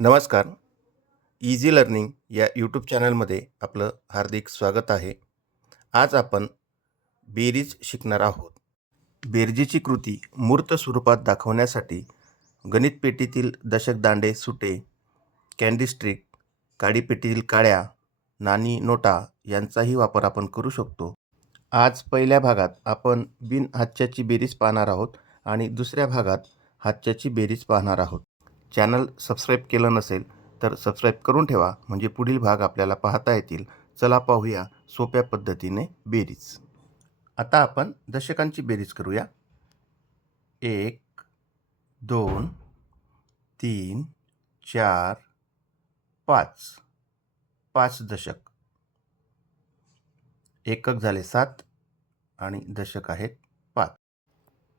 नमस्कार. Easy learning या YouTube चॅनलमध्ये आपलं हार्दिक स्वागत आहे. आज आपण बेरीज शिकणार आहोत. बेरजेची कृती मूर्त स्वरूपात दाखवण्यासाठी गणित पेटीतील दशक दांडे सुटे कॅन्डी स्ट्रिक काडी पेटीतील काड्या नाणी नोटा यांचाही वापर आपण करू शकतो. आज पहिल्या भागात आपण बिन हातच्याची बेरीज पाहणार आहोत आणि दुसऱ्या भागात हातच्याची बेरीज पाहणार आहोत. चॅनल सबस्क्राईब केलं नसेल तर सबस्क्राईब करून ठेवा. म्हणजे पुढील भाग आपल्याला पाहता येतील. चला पाहूया सोप्या पद्धतीने बेरीज. आता आपण दशकांची बेरीज करूया. एक दोन तीन चार पाच. पाच दशक. एकक झाले सात आणि दशक आहेत पाच.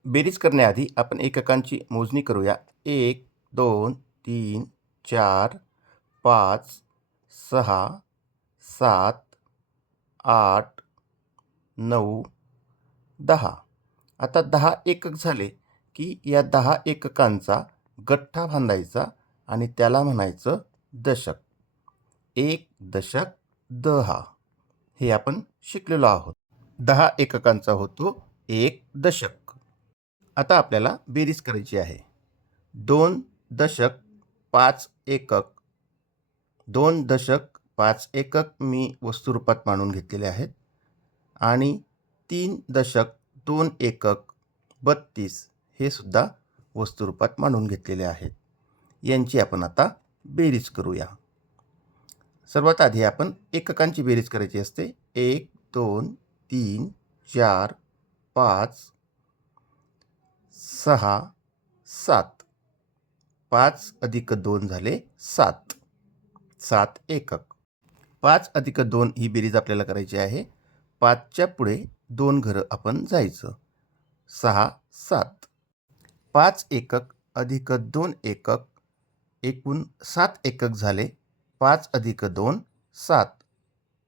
बेरीज करण्याआधी आपण एककांची मोजणी करूया. एक दोन तीन चार पाच सहा सात आठ नऊ दहा. आता दहा एकक झाले की या दहा एककांचा गठ्ठा बांधायचा आणि त्याला म्हणायचं दशक. एक दशक दहा. हे आपण शिकलेलो आहोत. दहा एककांचा होतो एक दशक. आता आपल्याला बेरीज करायची आहे. दोन दशक पाच एकक. दोन दशक पाच एकक मी वस्तुरूपात मांडून घेतलेले आहेत. आणि तीन दशक दोन एकक बत्तीस हे सुद्धा वस्तुरूपात मांडून घेतलेले आहेत. यांची आपण आता बेरीज करूया. सर्वात आधी आपण एककांची बेरीज करायची असते. एक दोन तीन चार पाच सहा सात. पाच अधिक दोन झाले सात. सात एकक. पाच अधिक दोन ही बेरीज आपल्याला करायची आहे. पाचच्या पुढे दोन घरं आपण जायचं. सहा सात. पाच एकक अधिक दोन एकक एकूण सात एकक झाले. पाच अधिक दोन सात.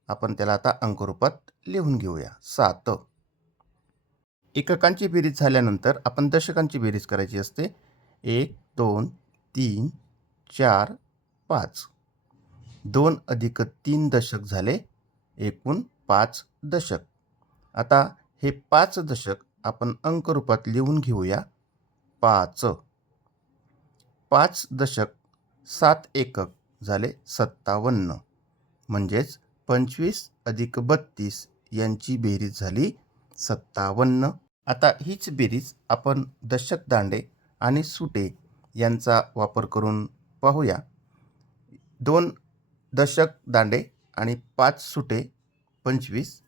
आपण त्याला आता अंकरूपात लिहून घेऊया. सात. एककांची बेरीज झाल्यानंतर आपण दशकांची बेरीज करायची असते. एक दोन तीन चार पाच. दोन अधिक तीन दशक झाले एकूण पाच दशक. आता हे पाच दशक आपण अंकरूपात लिहून घेऊया. पाच. पाच दशक सात एकक झाले सत्तावन्न. म्हणजेच पंचवीस अधिक बत्तीस यांची बेरीज झाली सत्तावन्न. आता हीच बेरीज आपण दशक दांडे आणि सुटे यांचा वापर करून पाहूया. दोन दशक दांडे आणि पाच सुटे पंचवीस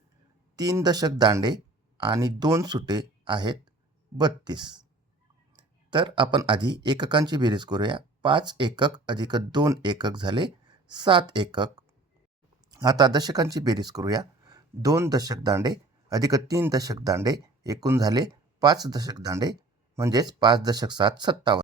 तीन दशक दांडे आणि दोन सुटे आहेत बत्तीस. तर आपण आधी एककांची बेरीज करूया. पाच एकक अधिक दोन एकक झाले सात एकक. आता दशकांची बेरीज करूया. दोन दशक दांडे अधिक तीन दशक दांडे एकूण झाले पाच दशक दांडे म्हणजेच पाच दशक सात सत्तावन्न.